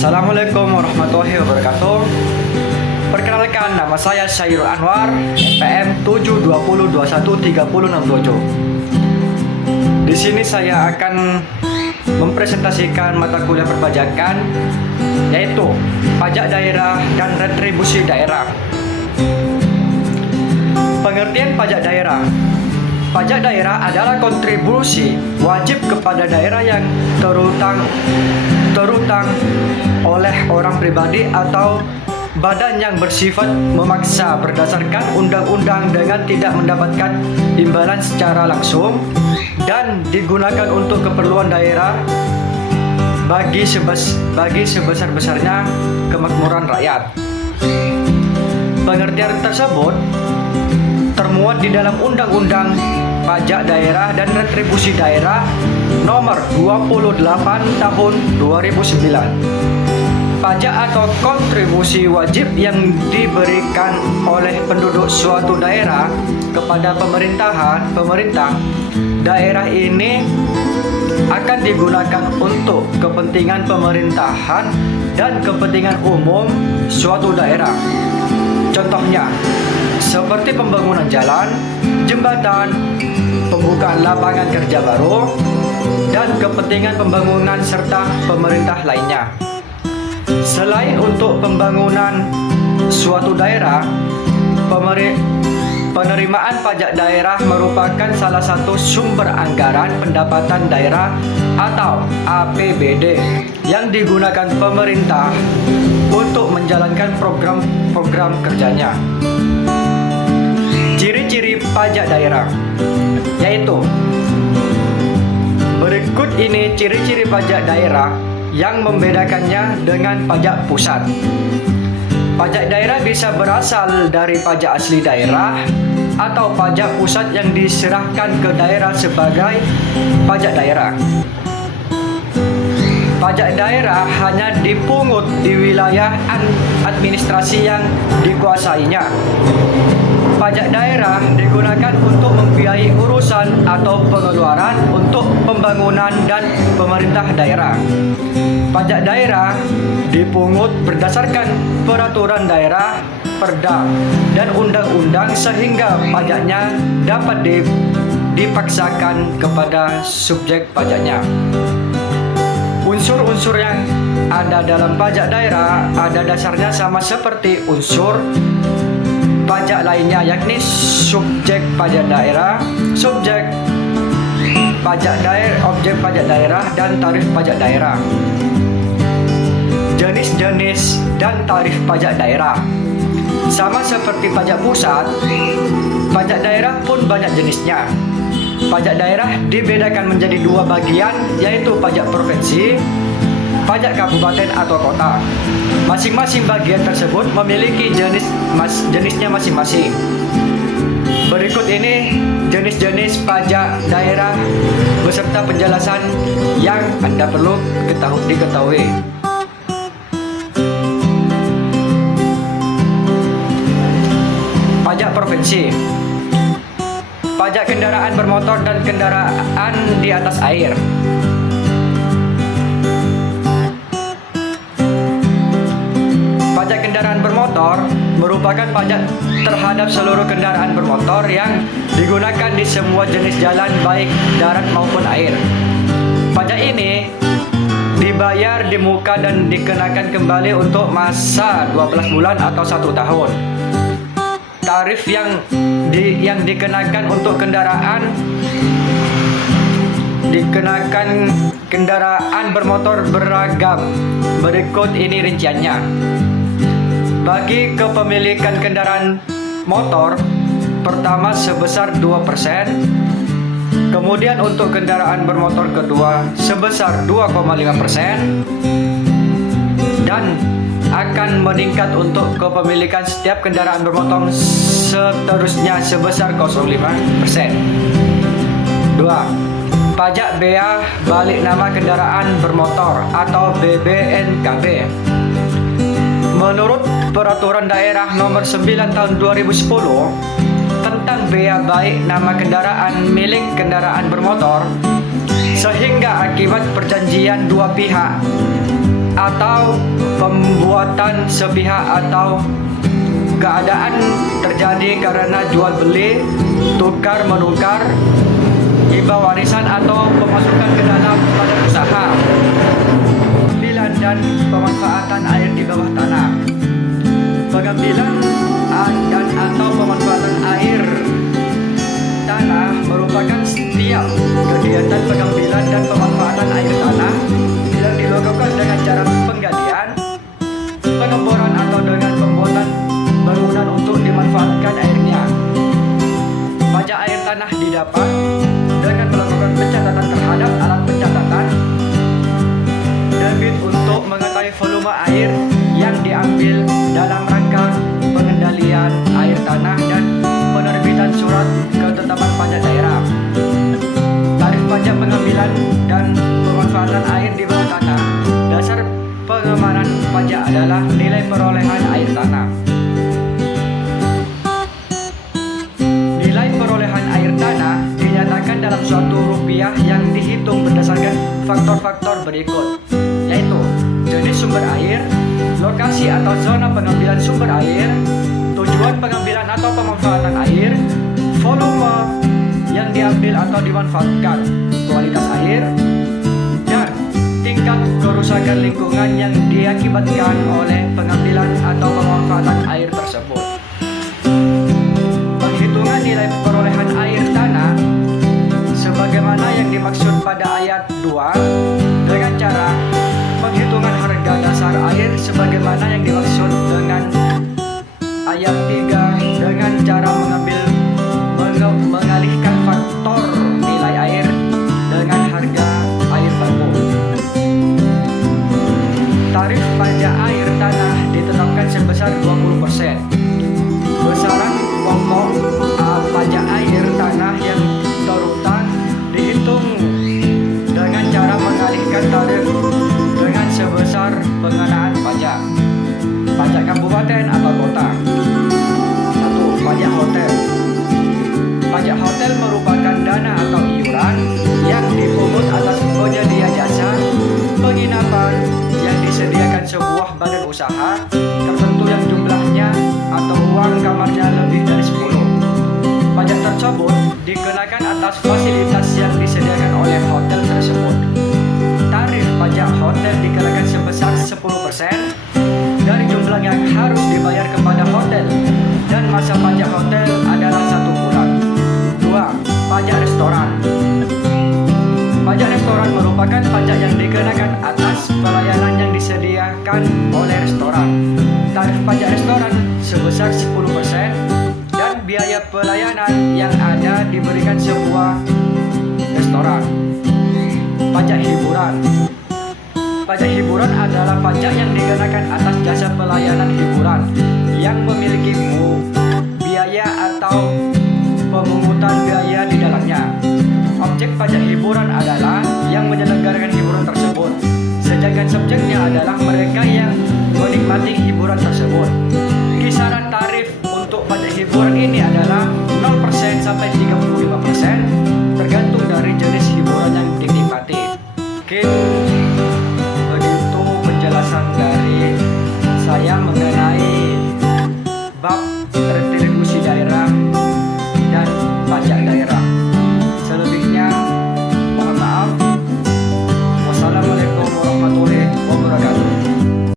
Assalamualaikum warahmatullahi wabarakatuh. Perkenalkan, nama saya Syairul Anwar, NPM 720213067. Di sini saya akan mempresentasikan mata kuliah perpajakan, yaitu pajak daerah dan retribusi daerah. Pengertian pajak daerah. Pajak daerah adalah kontribusi wajib kepada daerah yang terutang oleh orang pribadi atau badan yang bersifat memaksa berdasarkan undang-undang dengan tidak mendapatkan imbalan secara langsung dan digunakan untuk keperluan daerah bagi sebesar-besarnya kemakmuran rakyat. Pengertian tersebut termuat di dalam Undang-Undang Pajak Daerah dan Retribusi Daerah Nomor 28 Tahun 2009. Pajak atau kontribusi wajib yang diberikan oleh penduduk suatu daerah kepada pemerintah daerah ini akan digunakan untuk kepentingan pemerintahan dan kepentingan umum suatu daerah. Contohnya, seperti pembangunan jalan, jembatan, pembukaan lapangan kerja baru, dan kepentingan pembangunan serta pemerintah lainnya. Selain untuk pembangunan suatu daerah, penerimaan pajak daerah merupakan salah satu sumber anggaran pendapatan daerah atau APBD yang digunakan pemerintah untuk menjalankan program-program kerjanya. Ciri-ciri pajak daerah, yaitu berikut ini ciri-ciri pajak daerah yang membedakannya dengan pajak pusat. Pajak daerah bisa berasal dari pajak asli daerah atau pajak pusat yang diserahkan ke daerah sebagai pajak daerah. Pajak daerah hanya dipungut di wilayah administrasi yang dikuasainya. Pajak daerah digunakan untuk membiayai urusan atau pengeluaran untuk pembangunan dan pemerintah daerah. Pajak daerah dipungut berdasarkan peraturan daerah, perda, dan undang-undang sehingga pajaknya dapat dipaksakan kepada subjek pajaknya. Unsur-unsur yang ada dalam pajak daerah ada dasarnya sama seperti unsur pajak lainnya, yakni subjek pajak daerah, subjek pajak daerah, objek pajak daerah, dan tarif pajak daerah. Jenis-jenis dan tarif pajak daerah sama seperti pajak pusat, pajak daerah pun banyak jenisnya. Pajak daerah dibedakan menjadi dua bagian, yaitu pajak provinsi, pajak kabupaten atau kota. Masing-masing bagian tersebut memiliki jenisnya masing-masing. Berikut ini jenis-jenis pajak daerah beserta penjelasan yang Anda perlu diketahui. Pajak provinsi. Pajak kendaraan bermotor dan kendaraan di atas air. Pajak kendaraan bermotor merupakan pajak terhadap seluruh kendaraan bermotor yang digunakan di semua jenis jalan baik darat maupun air. Pajak ini dibayar di muka dan dikenakan kembali untuk masa 12 bulan atau 1 tahun. Tarif yang dikenakan untuk kendaraan bermotor beragam. Berikut ini rinciannya. Bagi kepemilikan kendaraan motor, pertama sebesar 2%, kemudian untuk kendaraan bermotor kedua sebesar 2,5%, dan akan meningkat untuk kepemilikan setiap kendaraan bermotor seterusnya sebesar 0,5%. 2. Pajak bea balik nama kendaraan bermotor atau BBNKB. Menurut Peraturan Daerah Nomor 9 Tahun 2010 tentang bea baik nama kendaraan milik kendaraan bermotor, sehingga akibat perjanjian dua pihak atau pembuatan sepihak atau keadaan terjadi karena jual beli, tukar menukar, hibah warisan atau pemasukan ke dalam badan usaha, pengambilan dan pemanfaatan air di bawah tanah. Pengambilan dan atau pemanfaatan air tanah merupakan setiap kegiatan pengambilan dan pemanfaatan air tanah yang dilakukan dengan cara penggalian, pengeboran atau dengan pembuatan bangunan untuk dimanfaatkan airnya. Pajak air tanah didapat dengan melakukan pencatatan terhadap alat pencatatan debit untuk mengetahui volume air yang diambil dalam rangka pengendalian air tanah dan penerbitan surat ketetapan pajak daerah. Tarif pajak pengambilan dan pemanfaatan air di bawah tanah. Dasar pengamanan pajak adalah nilai perolehan air tanah. Nilai perolehan air tanah dinyatakan dalam suatu rupiah yang dihitung berdasarkan faktor-faktor berikut, yaitu jenis sumber air, lokasi atau zona pengambilan sumber air, tujuan pengambilan atau pemanfaatan air, volume yang diambil atau dimanfaatkan, kualitas air, dan tingkat kerusakan lingkungan yang diakibatkan oleh pengambilan atau pemanfaatan air tersebut. Penghitungan nilai perolehan air tanah sebagaimana yang dimaksud pada ayat 2 dengan cara penghitungan harga dasar air sebagaimana yang dimaksud dengan ayat 3 dengan cara mengalihkan faktor nilai air dengan harga air baku. Tarif pajak air tanah ditetapkan sebesar 20%. Besaran pokok pajak air tanah yang terutang dihitung dengan cara mengalihkan tarif dengan sebesar pengenaan pajak. Pajak kabupaten atau kota. 1. Pajak hotel. Pajak hotel merupakan dana atau iuran yang dipungut atas penyedia jasa penginapan yang disediakan sebuah badan usaha tertentu yang jumlahnya atau uang kamarnya lebih dari 10. Pajak tersebut dikenakan atas fasilitas yang disediakan oleh hotel tersebut. Tarif pajak hotel dikenakan sebesar 10% dari jumlah yang harus dibayar kepada hotel dan masa pajak hotel adalah 1 bulan. 2. Pajak restoran. Pajak restoran merupakan pajak yang dikenakan atas pelayanan yang disediakan oleh restoran. Tarif pajak restoran sebesar 10% dan biaya pelayanan yang ada diberikan sebuah restoran. Pajak hiburan. Pajak hiburan adalah pajak yang dikenakan atas jasa pelayanan hiburan yang memiliki biaya atau pemungutan biaya di dalamnya. Objek pajak hiburan adalah yang menyelenggarakan hiburan tersebut, sedangkan subjek